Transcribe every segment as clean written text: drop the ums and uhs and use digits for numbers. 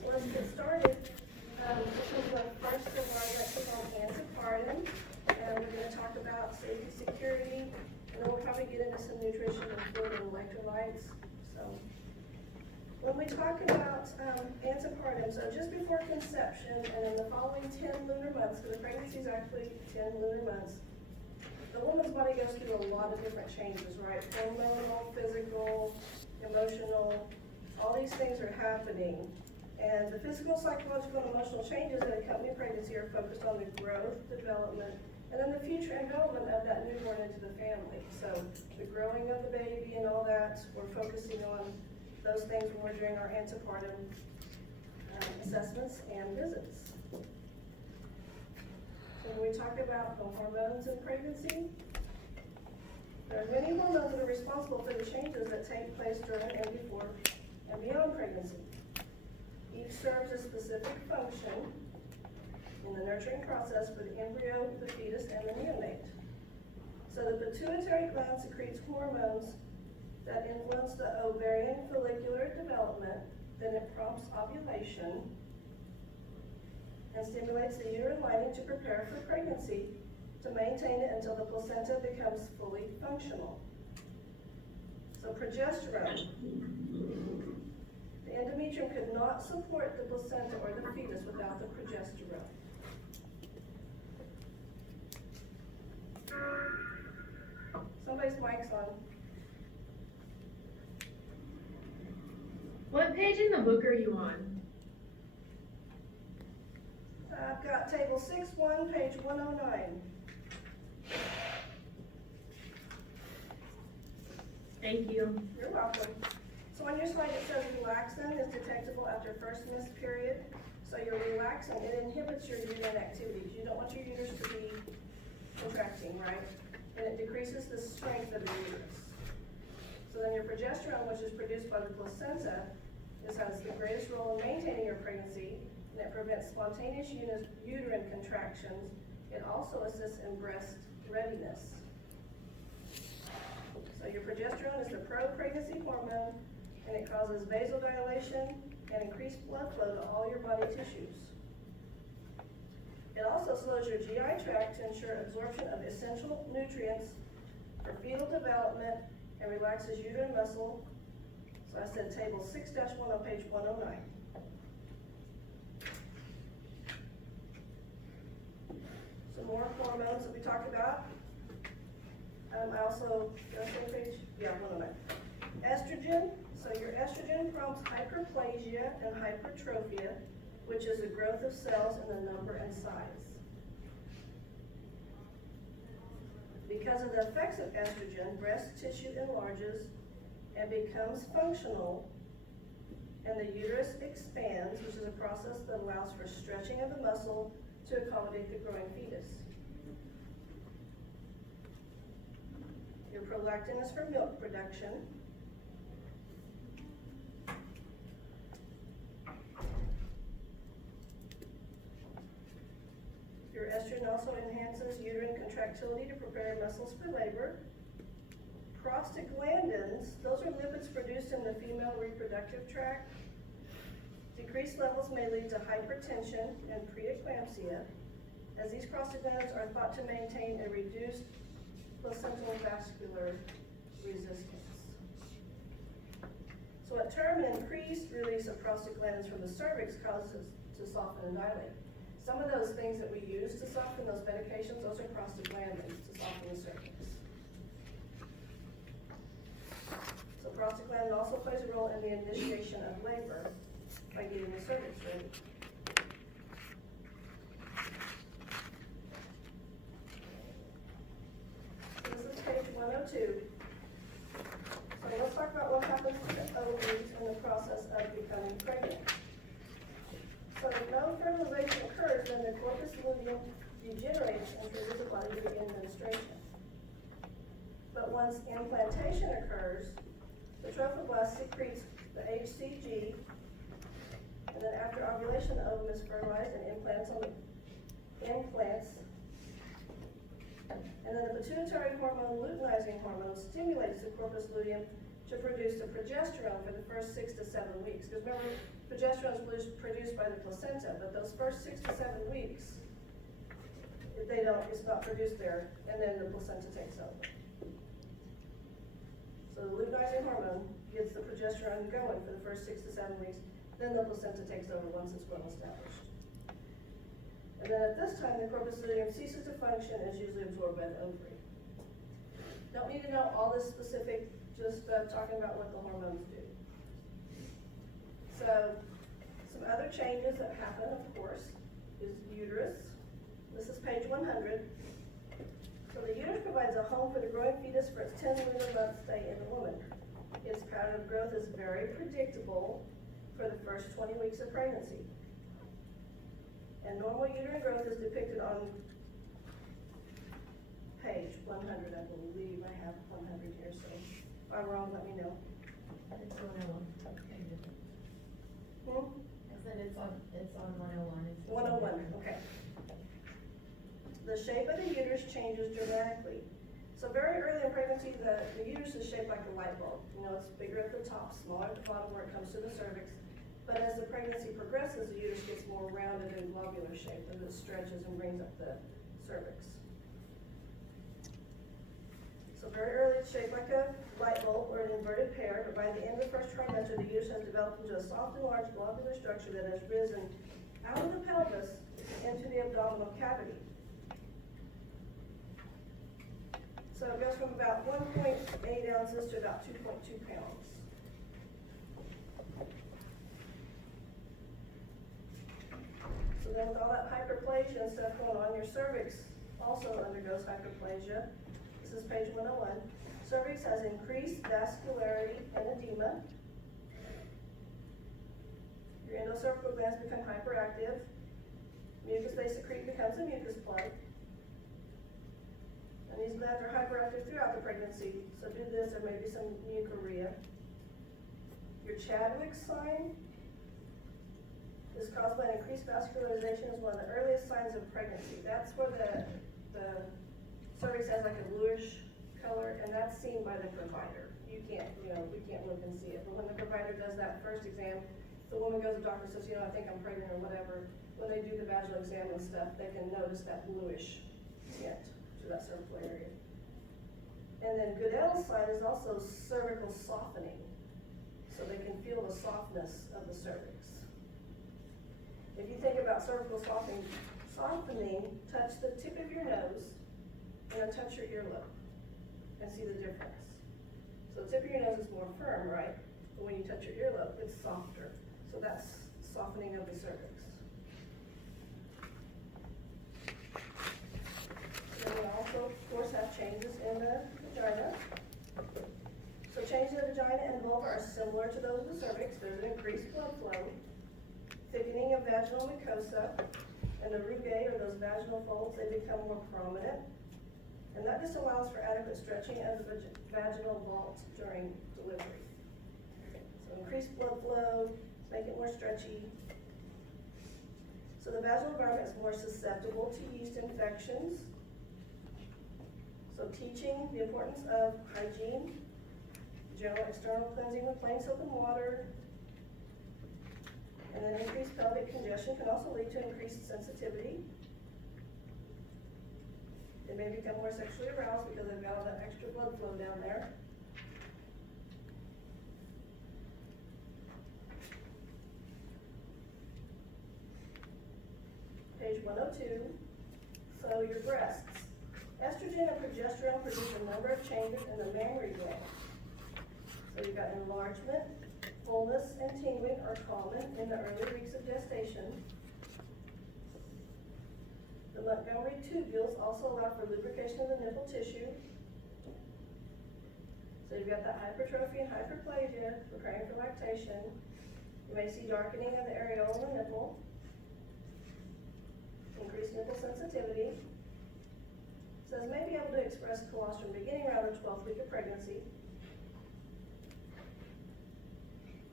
so let's get started. This is the first of our lectures on antepartum, and we're going to talk about safety, security, and then we'll probably get into some nutrition and food and electrolytes. So, when we talk about antepartum, so just before conception and in the following 10 lunar months, because the pregnancy is actually 10 lunar months, the woman's body goes through a lot of different changes, right? Hormonal, physical, emotional, all these things are happening. And the physical, psychological, and emotional changes that accompany pregnancy are focused on the growth, development, and then the future enrollment of that newborn into the family. So the growing of the baby and all that, we're focusing on those things when we're doing our antepartum assessments and visits. So when we talk about the hormones in pregnancy, there are many hormones that are responsible for the changes that take place during and before and beyond pregnancy. Each serves a specific function in the nurturing process for the embryo, the fetus, and the neonate. So the pituitary gland secretes hormones that influence the ovarian follicular development, then it prompts ovulation and stimulates the uterine lining to prepare for pregnancy, to maintain it until the placenta becomes fully functional. So progesterone. The endometrium could not support the placenta or the fetus without the progesterone. Somebody's mic's on. What page in the book are you on? I've got table 6-1, page 109. Thank you. You're welcome. So on your slide it says relaxin is detectable after first missed period. So your relaxin, it inhibits your uterine activities. You don't want your uterus to be contracting, right? And it decreases the strength of the uterus. So then your progesterone, which is produced by the placenta, this has the greatest role in maintaining your pregnancy, and it prevents spontaneous uterine contractions. It also assists in breast readiness. So your progesterone is the pro-pregnancy hormone, and it causes vasodilation and increased blood flow to all your body tissues. It also slows your GI tract to ensure absorption of essential nutrients for fetal development and relaxes uterine muscle. So I said table 6-1 on page 109. Some more hormones that we talked about. I also, did I say page? Yeah, 109. Estrogen. So your estrogen prompts hyperplasia and hypertrophy, which is the growth of cells in the number and size. Because of the effects of estrogen, breast tissue enlarges and becomes functional, and the uterus expands, which is a process that allows for stretching of the muscle to accommodate the growing fetus. Your prolactin is for milk production. Your estrogen also enhances uterine contractility to prepare muscles for labor. Prostaglandins, those are lipids produced in the female reproductive tract. Decreased levels may lead to hypertension and preeclampsia, as these prostaglandins are thought to maintain a reduced placental vascular resistance. So at term, an increased release of prostaglandins from the cervix causes it to soften and dilate. Some of those things that we use to soften those medications, those are prostaglandins to soften the cervix. So prostaglandin also plays a role in the initiation of labor by getting the cervix ready. So this is page 102. So let's talk about what happens to the ovaries in the process of becoming pregnant. So if no fertilization occurs, then the corpus luteum degenerates and triggers the body to begin menstruation. But once implantation occurs, the trophoblast secretes the HCG, and then after ovulation, the ovum is fertilized and implants, and then the pituitary hormone, luteinizing hormone, stimulates the corpus luteum to produce the progesterone for the first 6 to 7 weeks. Because remember, progesterone is produced by the placenta, but those first 6 to 7 weeks, it's not produced there, and then the placenta takes over. So the luteinizing hormone gets the progesterone going for the first 6 to 7 weeks, then the placenta takes over once it's well established. And then at this time, the corpus luteum ceases to function and is usually absorbed by the ovary. Don't need to know all this specific, just talking about what the hormones do. So, some other changes that happen, of course, is uterus. This is page 100. So the uterus provides a home for the growing fetus for its 10 lunar month stay in the woman. Its pattern of growth is very predictable for the first 20 weeks of pregnancy. And normal uterine growth is depicted on page 100, I believe. I have 100 here, so if I'm wrong, let me know. It's 101. I said it's on 101. It's 101, okay. The shape of the uterus changes dramatically. So very early in pregnancy, the uterus is shaped like a light bulb. You know, it's bigger at the top, smaller at the bottom where it comes to the cervix. But as the pregnancy progresses, the uterus gets more rounded and globular shaped as it stretches and brings up the cervix. So very early, it's shaped like a light bulb or an inverted pear, but by the end of the first trimester, the uterus has developed into a soft and large globular structure that has risen out of the pelvis into the abdominal cavity. So it goes from about 1.8 ounces to about 2.2 pounds. So then with all that hyperplasia and stuff going on, your cervix also undergoes hyperplasia. This is page 101. Cervix has increased vascularity and edema. Your endocervical glands become hyperactive. Mucus they secrete becomes a mucus plug. And these glands are hyperactive throughout the pregnancy. So do this, there may be some mucorrhea. Your Chadwick's sign is caused by an increased vascularization as one of the earliest signs of pregnancy. That's where the cervix has like a bluish color, and that's seen by the provider. You can't, we can't look and see it. But when the provider does that first exam, the woman goes to the doctor and says, I think I'm pregnant or whatever. When they do the vaginal exam and stuff, they can notice that bluish tint to that cervical area. And then Goodell's sign is also cervical softening. So they can feel the softness of the cervix. If you think about cervical softening, touch the tip of your nose and then touch your earlobe and see the difference. So the tip of your nose is more firm, right? But when you touch your earlobe, it's softer. So that's softening of the cervix. And we also, of course, have changes in the vagina. So changes in the vagina and vulva are similar to those of the cervix. There's an increased blood flow, thickening of vaginal mucosa, and the rugae, or those vaginal folds, they become more prominent. And that just allows for adequate stretching of the vaginal vault during delivery. So increased blood flow, make it more stretchy. So the vaginal environment is more susceptible to yeast infections. So teaching the importance of hygiene, general external cleansing with plain soap and water, and then increased pelvic congestion can also lead to increased sensitivity. They may become more sexually aroused because they've got all that extra blood flow down there. Page 102. So your breasts. Estrogen and progesterone produce a number of changes in the mammary gland. So you've got enlargement, fullness, and tingling are common in the early weeks of gestation. The Montgomery tubules also allow for lubrication of the nipple tissue. So you've got that hypertrophy and hyperplasia, preparing for lactation. You may see darkening of the areola and the nipple, increased nipple sensitivity. Says may be able to express colostrum beginning around the 12th week of pregnancy.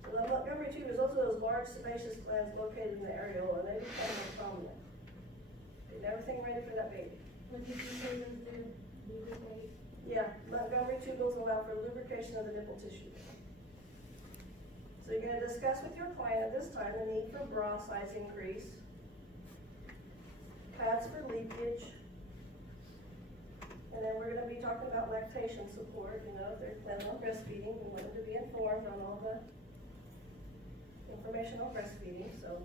So the Montgomery tube is also those large sebaceous glands located in the areola, and they become more prominent. Getting everything ready for that baby. When did you say those do lubricate? Yeah, Montgomery tubules allow for lubrication of the nipple tissue. So you're gonna discuss with your client at this time the need for bra size increase, pads for leakage, and then we're gonna be talking about lactation support. You know, if they're planning on breastfeeding, we want them to be informed on all the information on breastfeeding, so.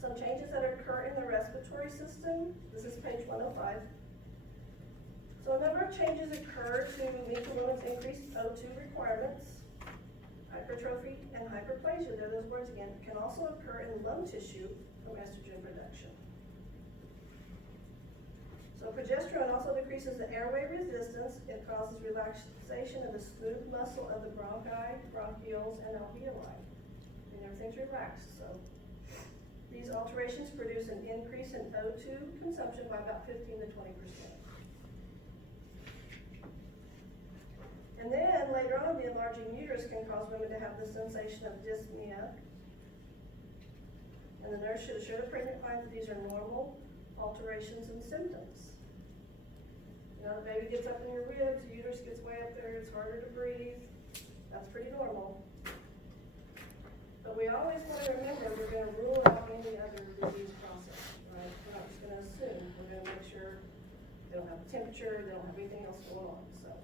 Some changes that occur in the respiratory system, this is page 105. So a number of changes occur to meet the woman's increased O2 requirements. Hypertrophy and hyperplasia, there are those words again, can also occur in lung tissue from estrogen production. So progesterone also decreases the airway resistance. It causes relaxation of the smooth muscle of the bronchi, bronchioles, and alveoli. And everything's relaxed, so. These alterations produce an increase in O2 consumption by about 15 to 20%. And then later on, the enlarging uterus can cause women to have the sensation of dyspnea. And the nurse should assure the pregnant client that these are normal alterations and symptoms. You know, the baby gets up in your ribs, the uterus gets way up there, it's harder to breathe. That's pretty normal. But we always want to remember we're going to rule out any other disease process, right? We're not just going to assume. We're going to make sure they don't have a temperature, they don't have anything else going on. So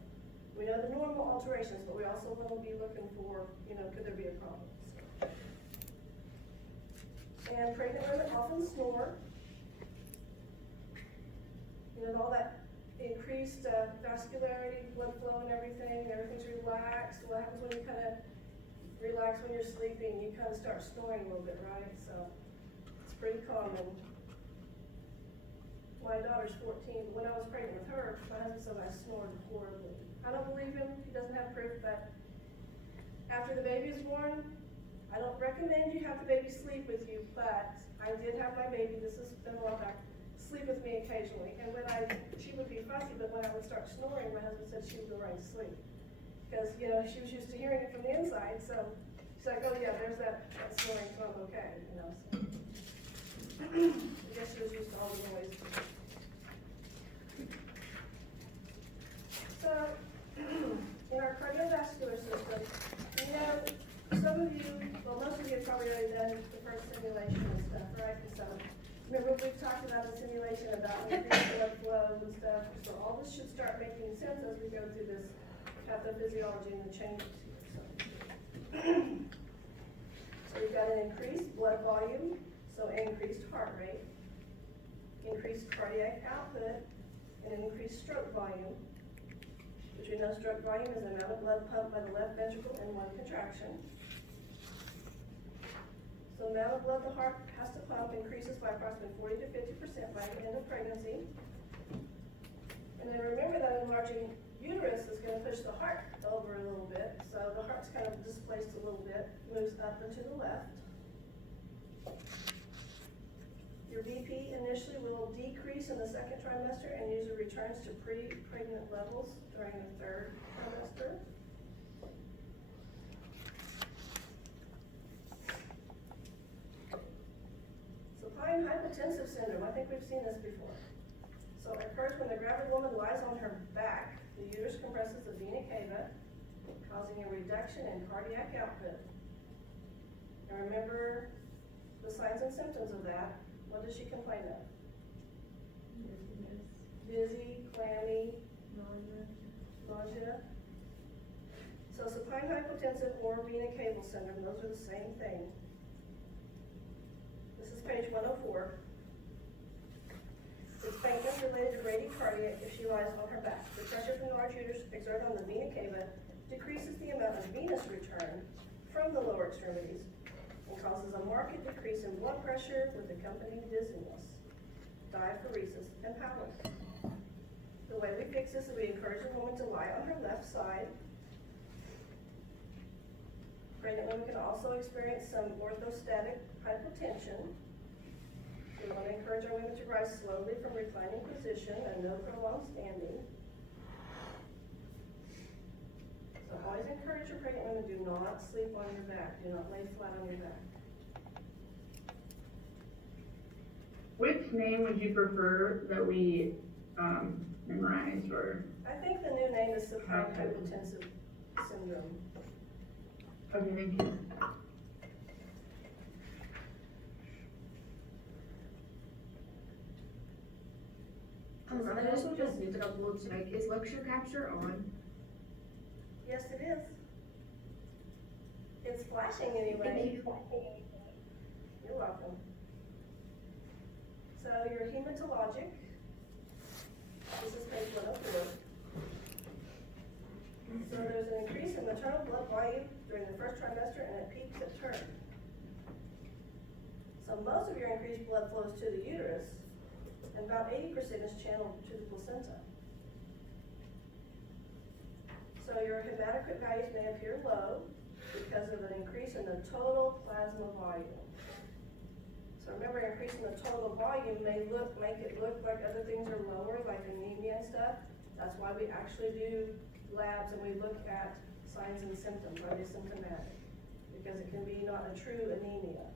we know the normal alterations, but we also want to be looking for, you know, could there be a problem? So. And pregnant women often snore. You know, all that increased vascularity, blood flow and everything's relaxed. What happens when you kind of relax when you're sleeping? You kind of start snoring a little bit, right? So it's pretty common. My daughter's 14, but when I was pregnant with her, my husband said I snored horribly. I don't believe him, he doesn't have proof, but after the baby is born, I don't recommend you have the baby sleep with you, but I did have my baby, this has been a while back, sleep with me occasionally. And she would be fussy, but when I would start snoring, my husband said she would go right to sleep. Because, you know, she was used to hearing it from the inside, so she's like, oh yeah, there's that snoring, so I'm okay, you know, so. I guess she was used to all the noise. So, in our cardiovascular system, you know, some of you, well, most of you have probably already done the first simulation and stuff, right? And so, remember we've talked about the simulation about increased blood flow and stuff, so all this should start making sense as we go through this pathophysiology and the changes here. So we've got an increased blood volume, so increased heart rate, increased cardiac output, and an increased stroke volume, which we know stroke volume is the amount of blood pumped by the left ventricle in one contraction. So the amount of blood the heart has to pump increases by approximately 40 to 50% by the end of pregnancy. And then remember that enlarging uterus is going to push the heart over a little bit, so the heart's kind of displaced a little bit, moves up and to the left. Your BP initially will decrease in the second trimester and usually returns to pre-pregnant levels during the third trimester. Supine hypotensive syndrome, I think we've seen this before. So it occurs when the gravid woman lies on her back. The uterus compresses the vena cava, causing a reduction in cardiac output. And remember the signs and symptoms of that. What does she complain of? Dizziness. Dizzy, clammy, Nausea. nausea. So supine hypotensive or vena cava syndrome, those are the same thing. This is page 104. It's faintness related to bradycardia if she lies on her back. The pressure from the large uterus exerted on the vena cava decreases the amount of venous return from the lower extremities and causes a marked decrease in blood pressure with accompanying dizziness, diaphoresis, and howling. The way we fix this is we encourage the woman to lie on her left side. Pregnant women can also experience some orthostatic hypotension. We want to encourage our women to rise slowly from reclining position and no prolonged standing. So always encourage your pregnant women, do not sleep on your back. Do not lay flat on your back. Which name would you prefer that we memorized or, I think the new name is supine hypotensive syndrome. okay, thank you. I just want to just double check, is lecture capture on? Yes, it is. It's flashing anyway. You're welcome. So your hematologic, this is page 104. So there's an increase in maternal blood volume during the first trimester and it peaks at term. So most of your increased blood flows to the uterus and about 80% is channeled to the placenta. So your hematocrit values may appear low because of an increase in the total plasma volume. So remember, increasing the total volume may make it look like other things are lower, like anemia and stuff. That's why we actually do labs and we look at signs and symptoms. Are they symptomatic? Because it can be not a true anemia.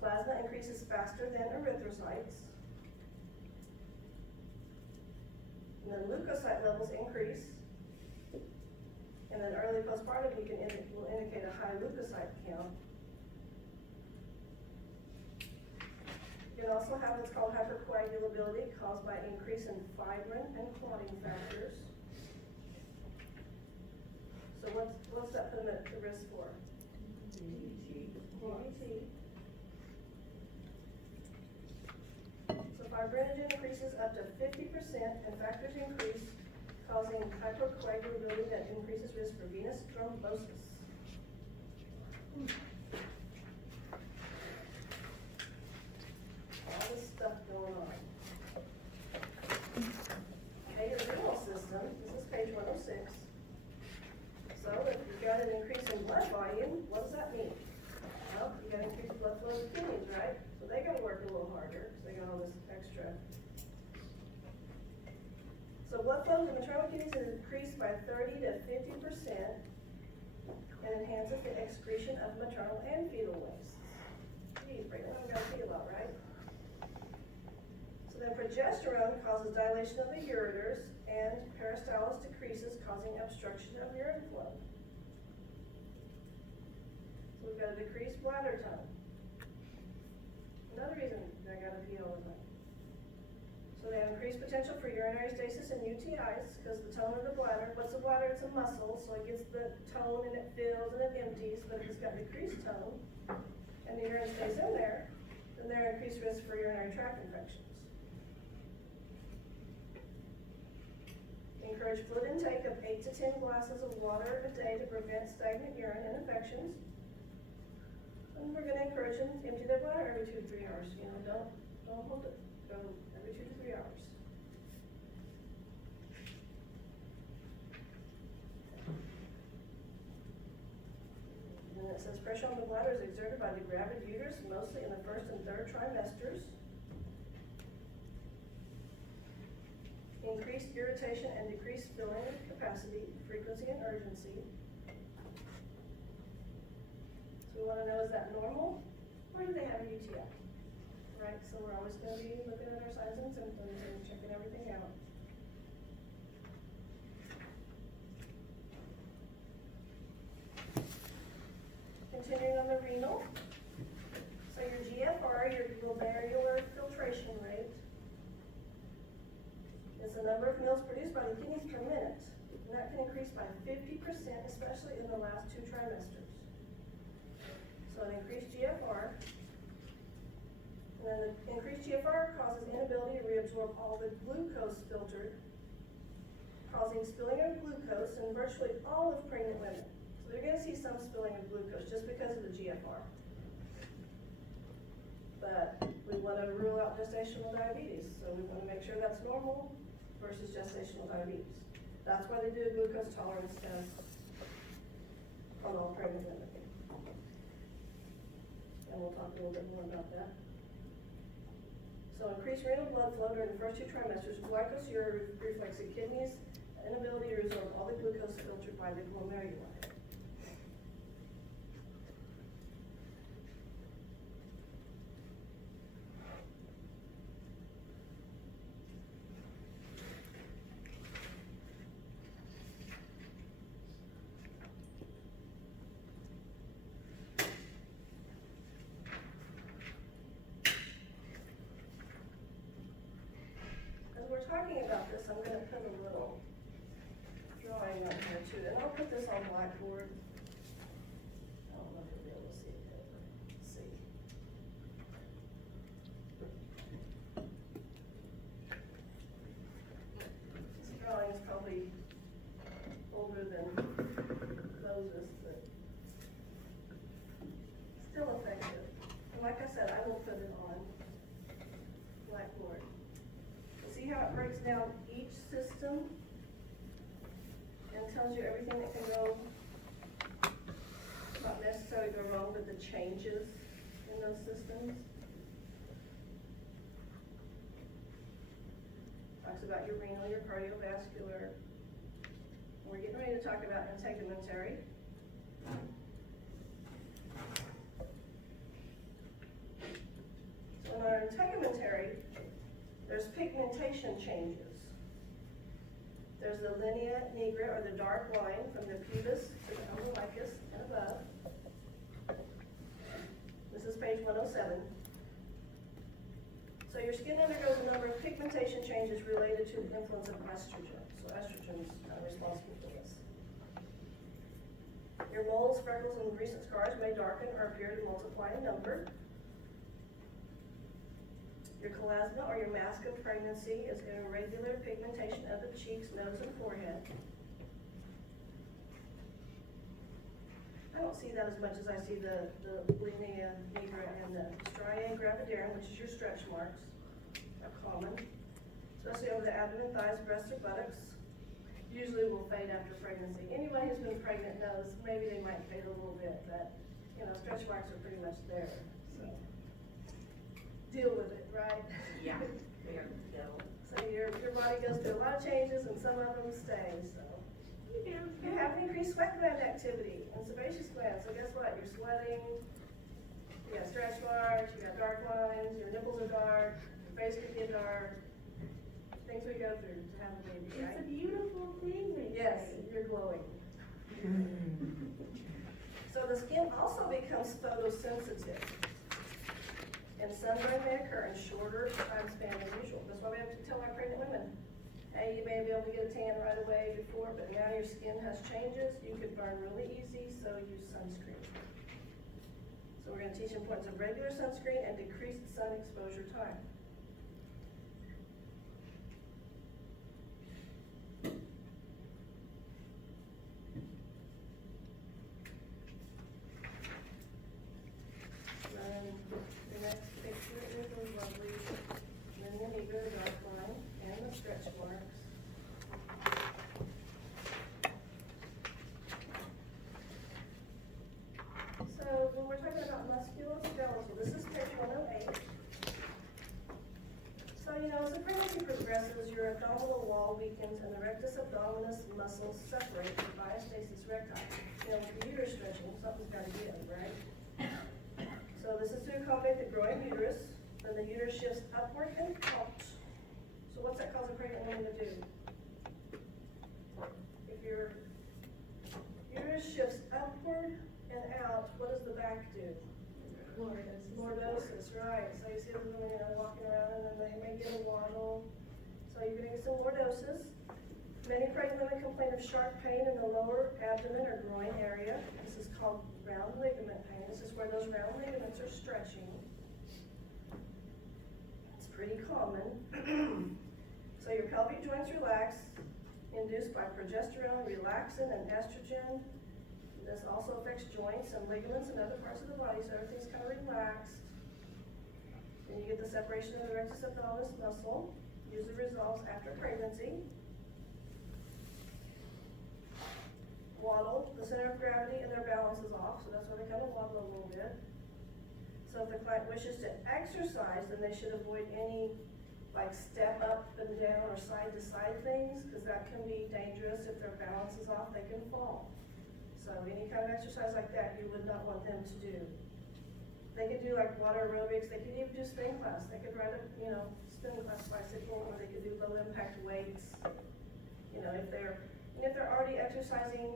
Plasma increases faster than erythrocytes. And then leukocyte levels increase. And then early postpartum will indicate a high leukocyte count. You can also have what's called hypercoagulability caused by increase in fibrin and clotting factors. So what's that put them at the risk for? DVT. So fibrinogen increases up to 50% and factors increase, causing hypercoagulability that increases risk for venous thrombosis. All this stuff going on. Okay, your renal system, this is page 106. So if you've got an increase in blood volume, what does that mean? Well, you got increased blood flow to the kidneys, right? So they gotta work a little harder, because they got all this extra. So blood flow to the maternal kidneys is increased by 30 to 50% and enhances the excretion of maternal and fetal wastes. Geez, Braylon, we gotta see a lot, right? So then progesterone causes dilation of the ureters and peristalsis decreases, causing obstruction of urine flow. So we've got a decreased bladder tone. Another reason I gotta pee all the time. So they have increased potential for urinary stasis and UTIs because the tone of the bladder, what's the bladder? It's a muscle, so it gets the tone and it fills and it empties, but if it's got decreased tone and the urine stays in there, then they're at increased risk for urinary tract infections. Encourage fluid intake of 8 to 10 glasses of water a day to prevent stagnant urine and infections. And we're gonna encourage them to empty their bladder every 2 to 3 hours. You know, don't hold it. Go every 2 to 3 hours. And it says pressure on the bladder is exerted by the gravid uterus, mostly in the first and third trimesters. Increased irritation and decreased filling capacity, frequency and urgency. So we want to know, is that normal or do they have a UTI? Right, so we're always going to be looking at our signs and symptoms and checking everything out. Continuing on the renal. So your GFR, your glomerular filtration rate, is the number of mils produced by the kidneys per minute. And that can increase by 50%, especially in the last 2 trimesters. So an increased GFR. And then the increased GFR causes inability to reabsorb all the glucose filtered, causing spilling of glucose in virtually all of pregnant women. So they're going to see some spilling of glucose just because of the GFR. But we want to rule out gestational diabetes, so we want to make sure that's normal versus gestational diabetes. That's why they do a glucose tolerance test on all pregnant women. And we'll talk a little bit more about that. So increased renal blood flow during the first 2 trimesters, glycosuria reflects the kidneys' inability to resorb all the glucose filtered by the glomeruli. talking about this, I'm gonna put a little drawing on here too, and I'll put this on Blackboard. I don't know if you'll be able to see it, but let's see. This drawing is probably older than Moses, but still effective. And like I said, I will put it on Blackboard. See how it breaks down each system and tells you everything that can go, not necessarily go wrong, but the changes in those systems. Talks about your renal, your cardiovascular. We're getting ready to talk about integumentary. So in our integumentary, there's pigmentation changes. There's the linea nigra, or the dark line from the pubis to the umbilicus and above. This is page 107. So your skin undergoes a number of pigmentation changes related to the influence of estrogen. So estrogen is responsible for this. Your moles, freckles, and recent scars may darken or appear to multiply in number. Your chlasma, or your mask of pregnancy, is an irregular pigmentation of the cheeks, nose, and forehead. I don't see that as much as I see the linea nigra and the striae gravidarum, which is your stretch marks, are common, especially over the abdomen, thighs, breasts, or buttocks. Usually will fade after pregnancy. Anyone who's been pregnant knows maybe they might fade a little bit, but stretch marks are pretty much there. So deal with it, right? Yeah, they are the devil. So your body goes through a lot of changes and some of them stay, so. You have increased sweat gland activity and sebaceous glands, so guess what? You're sweating, you got stretch marks, you got dark lines, your nipples are dark, your face could get dark. Things we go through to have a baby, right? It's a beautiful thing, they Yes, say. you're glowing. So the skin also becomes photosensitive. And sunburn may occur in shorter time span than usual. That's why we have to tell our pregnant women, hey, you may be able to get a tan right away before, but now your skin has changes, you could burn really easy, so use sunscreen. So we're gonna teach the importance of regular sunscreen and decreased sun exposure time. The next picture is a lovely linea nigra, dark line, and the stretch marks. So when we're talking about musculoskeletal, this is page 108. So as the pregnancy progresses, your abdominal wall weakens and the rectus abdominis muscles separate from diastasis recti. With the uterus stretching, something's got to give, right? So this is to accommodate the growing uterus, then the uterus shifts upward and out. So what's that cause a pregnant woman to do? If your uterus shifts upward and out, what does the back do? Lordosis, right. So you see the women walking around and then they may get a waddle. So you're going to get some lordosis. Many pregnant women complain of sharp pain in the lower abdomen or groin area. This is called round ligament pain. This is where those round ligaments are stretching. It's pretty common. So your pelvic joints relax, induced by progesterone, relaxin, and estrogen. This also affects joints and ligaments and other parts of the body, so everything's kind of relaxed. Then you get the separation of the rectus abdominis muscle, usually resolves after pregnancy. Waddle, the center of gravity and their balance is off, so that's why they kind of waddle a little bit. So if the client wishes to exercise, then they should avoid any step up and down or side to side things, because that can be dangerous. If their balance is off, they can fall. So any kind of exercise like that, you would not want them to do. They could do water aerobics, they could even do spin class. They could ride a, spin class bicycle, or they could do low impact weights. If they're already exercising,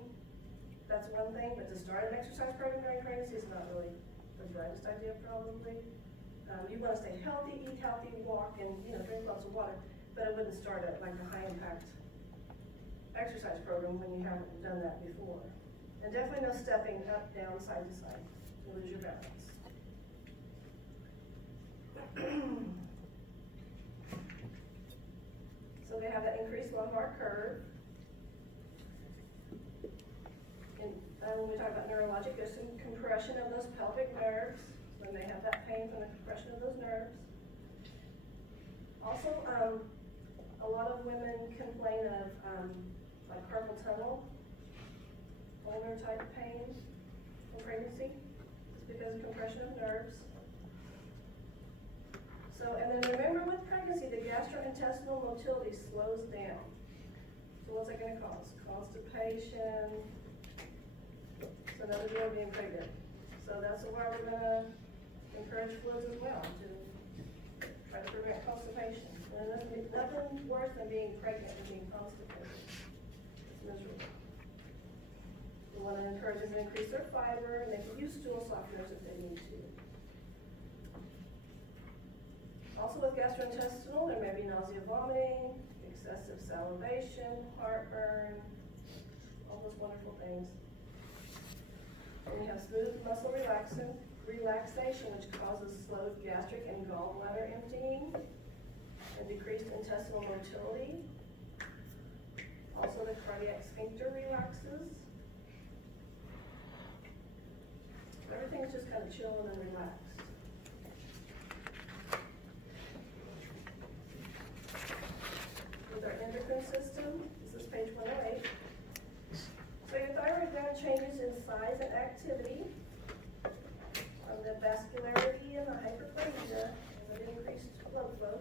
that's one thing, but to start an exercise program during pregnancy is not really the brightest idea probably. You want to stay healthy, eat healthy, walk, and drink lots of water. but it wouldn't start at like a high-impact exercise program when you haven't done that before. And definitely no stepping up, down, side to side, to lose your balance. So they have that increased lumbar curve. And when we talk about neurologic, there's some compression of those pelvic nerves, when they have that pain from the compression of those nerves. Also, a lot of women complain of like carpal tunnel, ulnar type pain in pregnancy. It's because of compression of nerves. So, and then remember with pregnancy, the gastrointestinal motility slows down. So what's that gonna cause? Constipation. It's another deal being pregnant. So that's why we're gonna encourage fluids as well, to try to prevent constipation. And there's nothing worse than being pregnant and being constipated. It's miserable. We wanna encourage them to increase their fiber, and they can use stool softeners if they need to. Also with gastrointestinal, there may be nausea, vomiting, excessive salivation, heartburn, all those wonderful things. And we have smooth muscle relaxation, which causes slowed gastric and gallbladder emptying, and decreased intestinal motility. Also the cardiac sphincter relaxes. Everything's just kind of chilling and relaxed. With our endocrine system, this is page 108. So your thyroid gland changes in size and activity, the vascularity and the hyperplasia, and the increased blood flow.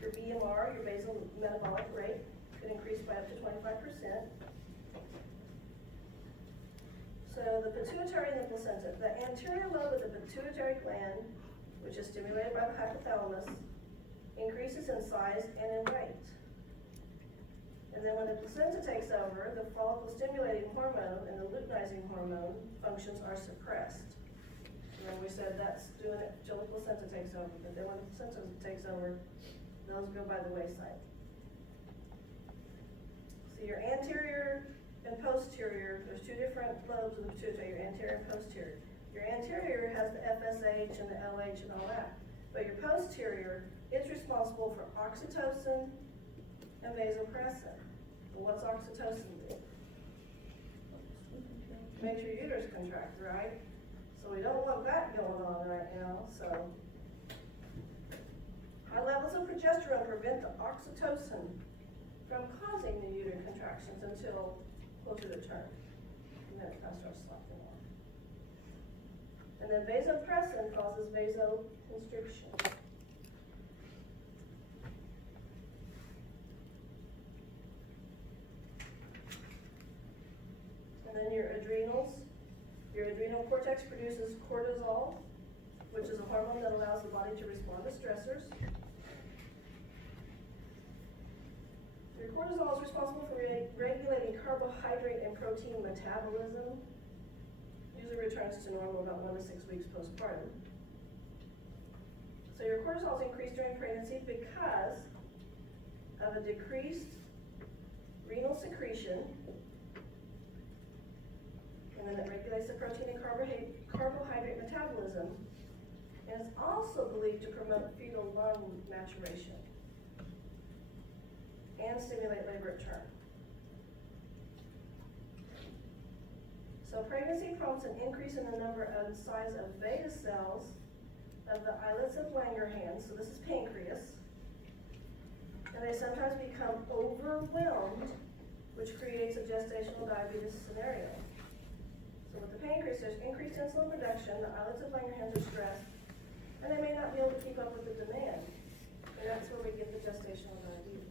Your BMR, your basal metabolic rate, could increase by up to 25%. So the pituitary and the placenta, the anterior lobe of the pituitary gland, which is stimulated by the hypothalamus, increases in size and in weight. And then when the placenta takes over, the follicle-stimulating hormone and the luteinizing hormone functions are suppressed. Remember we said that's doing it till the placenta takes over, but then when the placenta takes over, those go by the wayside. So your anterior and posterior, there's two different lobes of the pituitary, your anterior and posterior. Your anterior has the FSH and the LH and all that, but your posterior is responsible for oxytocin and vasopressin. Well, what's oxytocin do? Makes your uterus contract, right? So we don't want that going on right now, so. High levels of progesterone prevent the oxytocin from causing the uterine contractions until closer to term. And then it kind of starts slacking off. And then vasopressin causes vasoconstriction. And then your adrenal cortex produces cortisol, which is a hormone that allows the body to respond to stressors. Your cortisol is responsible for regulating carbohydrate and protein metabolism. Usually returns to normal about 1 to 6 weeks postpartum. So your cortisol is increased during pregnancy because of a decreased renal secretion, and then it regulates the protein and carbohydrate metabolism, and is also believed to promote fetal lung maturation and stimulate labor at term. So pregnancy prompts an increase in the number and size of beta cells of the islets of Langerhans, so this is pancreas, and they sometimes become overwhelmed, which creates a gestational diabetes scenario. So with the pancreas, there's increased insulin production, the islets of Langerhans are stressed, and they may not be able to keep up with the demand, and that's where we get the gestational diabetes.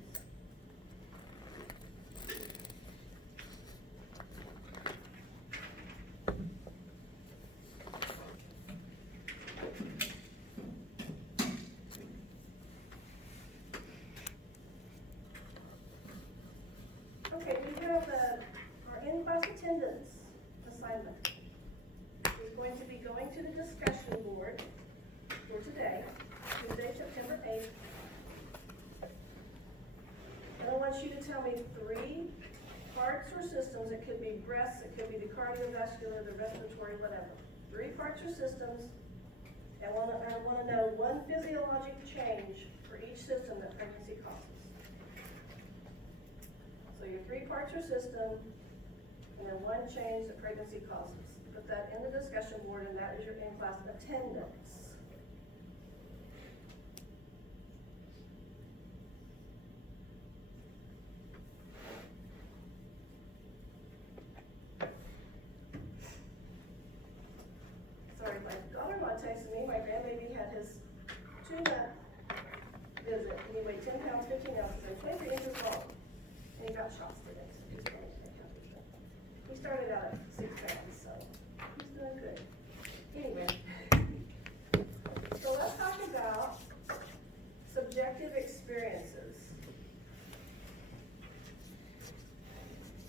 Okay, we have our in-class attendance assignment. Is going to be going to the discussion board for today, Tuesday, September 8th. Then I want you to tell me 3 parts or systems. It could be breasts, it could be the cardiovascular, the respiratory, whatever. 3 parts or systems, and I wanna know 1 physiologic change for each system that pregnancy causes. So your 3 parts or system, and then 1 change that pregnancy causes. Put that in the discussion board, and that is your in-class attendance. Sorry, my daughter-in-law texted me, my grandbaby had his tuna visit, and he weighed 10 pounds, 15 ounces, and 23 inches long. And he got shots today, so he's going to take care of it. He started out at 6 pounds, so he's doing good. Anyway, so let's talk about subjective experiences.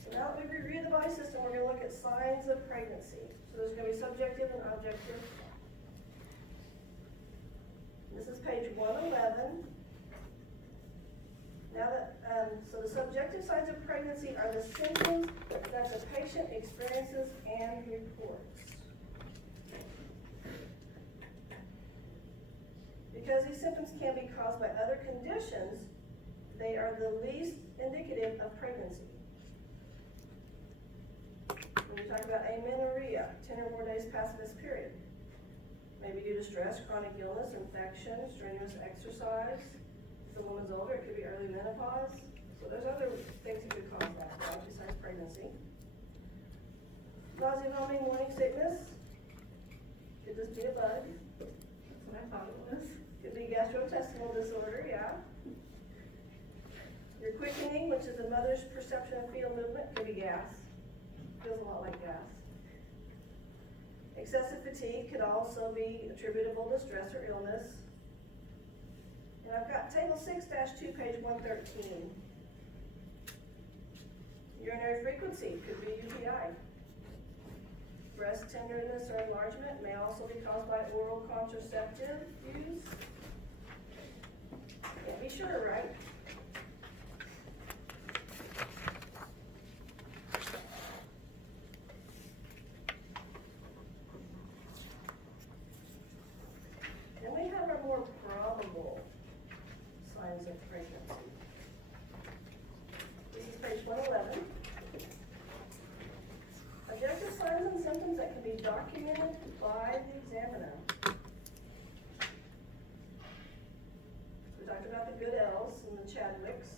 So now that we've reviewed the body system, we're going to look at signs of pregnancy. So there's going to be subjective and objective. This is page 111. Now that, so the subjective signs of pregnancy are the symptoms that the patient experiences and reports. Because these symptoms can be caused by other conditions, they are the least indicative of pregnancy. When you talk about amenorrhea, 10 or more days past this period, maybe due to stress, chronic illness, infection, strenuous exercise. If the woman's older, it could be early menopause. So there's other things that could cause that, right, besides pregnancy. Nausea, vomiting, morning sickness. Could just be a bug. That's what I thought it was. Could be gastrointestinal disorder, yeah. Your quickening, which is the mother's perception of fetal movement, could be gas. Feels a lot like gas. Excessive fatigue could also be attributable to stress or illness. And I've got table 6-2, page 113. Urinary frequency could be UTI. Breast tenderness or enlargement may also be caused by oral contraceptive use. Can't be sure, right? Then we have our more probable signs of pregnancy. This is page 111. Objective signs and symptoms that can be documented by the examiner. We talked about the Goodell's and the Chadwicks.